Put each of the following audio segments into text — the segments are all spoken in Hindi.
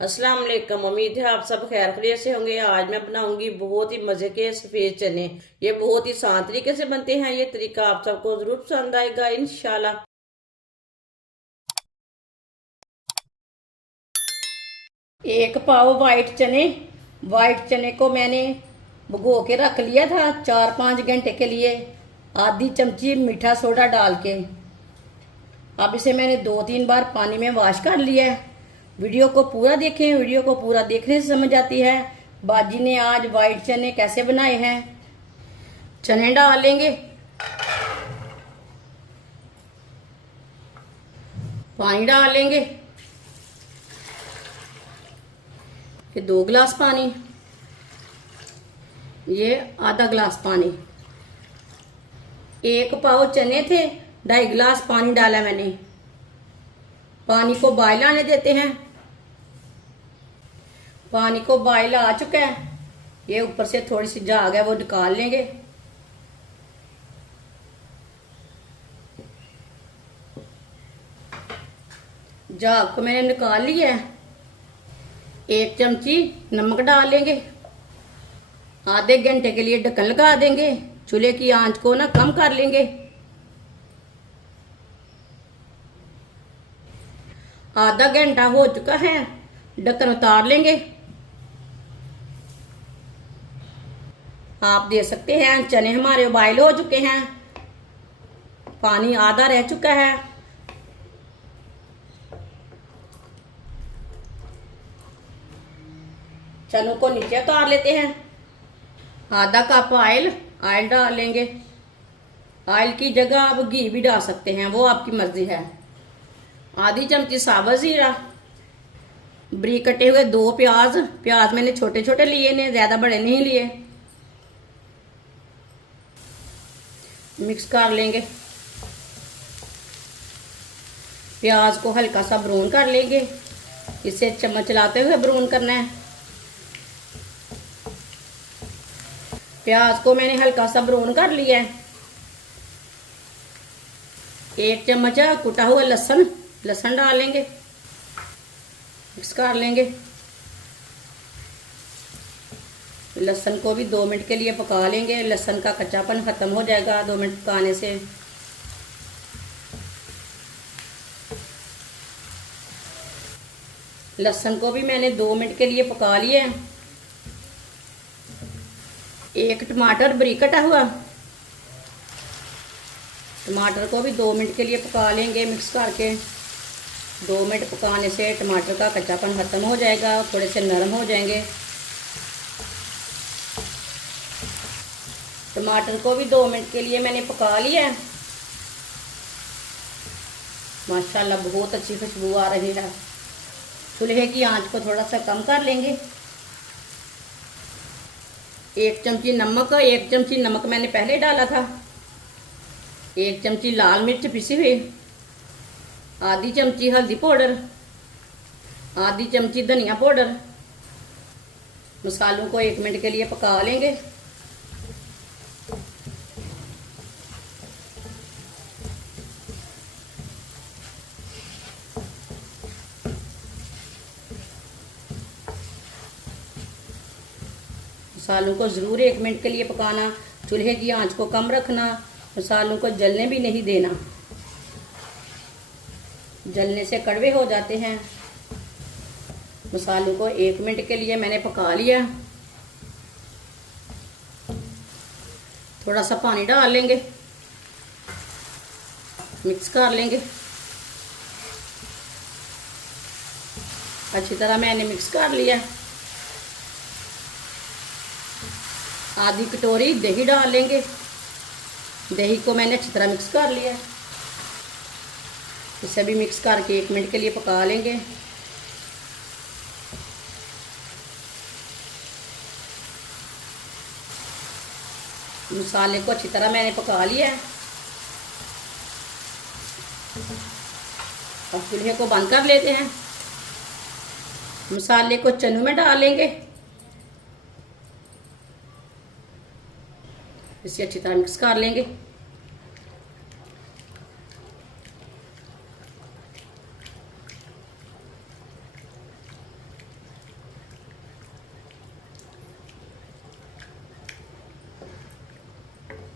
अस्सलाम वालेकुम। उम्मीद है आप सब खैर खैरियत से होंगे। आज मैं बनाऊंगी बहुत ही मजे के सफेद चने। ये बहुत ही आसान तरीके से बनते हैं। ये तरीका आप सबको जरूर पसंद आएगा इंशाल्लाह। एक पाव वाइट चने को मैंने भिगो के रख लिया था 4-5 घंटे के लिए, आधी चमची मीठा सोडा डाल के। अब इसे मैंने 2-3 बार पानी में वॉश कर लिया है। वीडियो को पूरा देखें, वीडियो को पूरा देखने से समझ आती है बाजी ने आज वाइट चने कैसे बनाए हैं। चने डाल लेंगे, पानी डाल लेंगे, ये 2 गिलास पानी, ये आधा गिलास पानी। एक पाव चने थे, 2.5 गिलास पानी डाला मैंने। पानी को बॉयल आने देते हैं। पानी को बॉयल आ चुका है, ये ऊपर से थोड़ी सी झाग है वो निकाल लेंगे। झाग को मैंने निकाल लिया है। 1 चमची नमक डाल लेंगे। आधे घंटे के लिए ढक्कन लगा देंगे। चूल्हे की आंच को ना कम कर लेंगे। आधा घंटा हो चुका है, ढक्कन उतार लेंगे। आप देख सकते हैं चने हमारे बॉयल हो चुके हैं, पानी आधा रह चुका है। चनों को नीचे उतार लेते हैं। आधा कप ऑयल डाल लेंगे। ऑयल की जगह आप घी भी डाल सकते हैं, वो आपकी मर्जी है। आधी चमची साबुत जीरा, बारीक कटे हुए 2 प्याज मैंने छोटे छोटे लिए ने, ज्यादा बड़े नहीं लिए। मिक्स कर लेंगे। प्याज को हल्का सा ब्राउन कर लेंगे। इसे चम्मच चलाते हुए ब्राउन करना है। प्याज को मैंने हल्का सा ब्राउन कर लिया है। 1 चम्मच कुटा हुआ लहसुन डाल लेंगे। मिक्स कर लेंगे। लहसुन को भी 2 मिनट के लिए पका लेंगे। लहसुन का कच्चापन खत्म हो जाएगा 2 मिनट पकाने से। लहसुन को भी मैंने 2 मिनट के लिए पका लिया है। 1 टमाटर बारीक कटा हुआ, टमाटर को भी 2 मिनट के लिए पका लेंगे मिक्स करके। 2 मिनट पकाने से टमाटर का कच्चापन खत्म हो जाएगा, थोड़े से नरम हो जाएंगे। टमाटर को भी 2 मिनट के लिए मैंने पका लिया है। माशाल्लाह बहुत अच्छी खुशबू आ रही है। चूल्हे की आंच को थोड़ा सा कम कर लेंगे। 1 चमची नमक मैंने पहले डाला था। 1 चमची लाल मिर्च पिसी हुई, आधी चमची हल्दी पाउडर, आधी चमची धनिया पाउडर। मसालों को 1 मिनट के लिए पका लेंगे। मसालों को ज़रूर 1 मिनट के लिए पकाना। चूल्हे की आंच को कम रखना, मसालों को जलने भी नहीं देना, जलने से कड़वे हो जाते हैं। मसालों को 1 मिनट के लिए मैंने पका लिया। थोड़ा सा पानी डाल लेंगे, मिक्स कर लेंगे। अच्छी तरह मैंने मिक्स कर लिया। आधी कटोरी दही डाल लेंगे। दही को मैंने अच्छी तरह मिक्स कर लिया। इसे भी मिक्स करके 1 मिनट के लिए पका लेंगे। मसाले को अच्छी तरह मैंने पका लिया है। अब चूल्हे को बंद कर लेते हैं। मसाले को चनों में डाल लेंगे। इसे अच्छी तरह मिक्स कर लेंगे।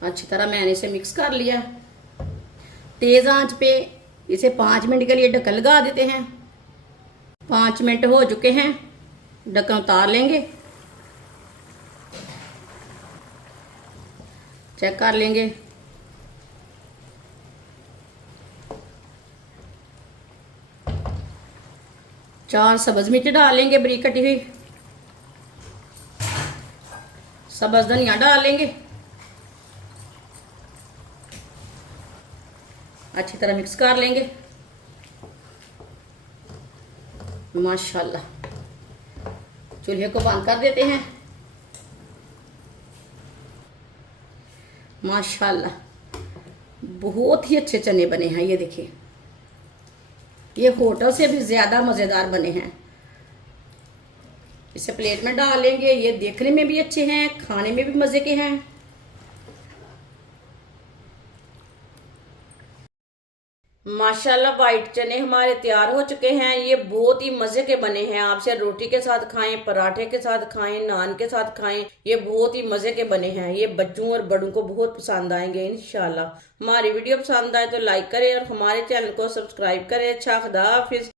अच्छी तरह मैंने इसे मिक्स कर लिया। तेज आंच पे इसे 5 मिनट के लिए ढक्कन लगा देते हैं। 5 मिनट हो चुके हैं, ढक्कन उतार लेंगे, चेक कर लेंगे। चार सब्ज मिर्च डाल लेंगे बारीक कटी हुई, सब्ज धनिया डाल लेंगे, अच्छी तरह मिक्स कर लेंगे। माशाल्लाह, चूल्हे को बंद कर देते हैं। माशाल्लाह बहुत ही अच्छे चने बने हैं। ये देखिए, ये होटल से भी ज्यादा मजेदार बने हैं। इसे प्लेट में डाल लेंगे। ये देखने में भी अच्छे हैं, खाने में भी मजे के हैं। माशाल्लाह वाइट चने हमारे तैयार हो चुके हैं। ये बहुत ही मजे के बने हैं। आपसे रोटी के साथ खाएं, पराठे के साथ खाएं, नान के साथ खाएं, ये बहुत ही मजे के बने हैं। ये बच्चों और बड़ों को बहुत पसंद आएंगे इंशाल्लाह। हमारी वीडियो पसंद आए तो लाइक करें और हमारे चैनल को सब्सक्राइब करें। अच्छा, खुदा हाफिज।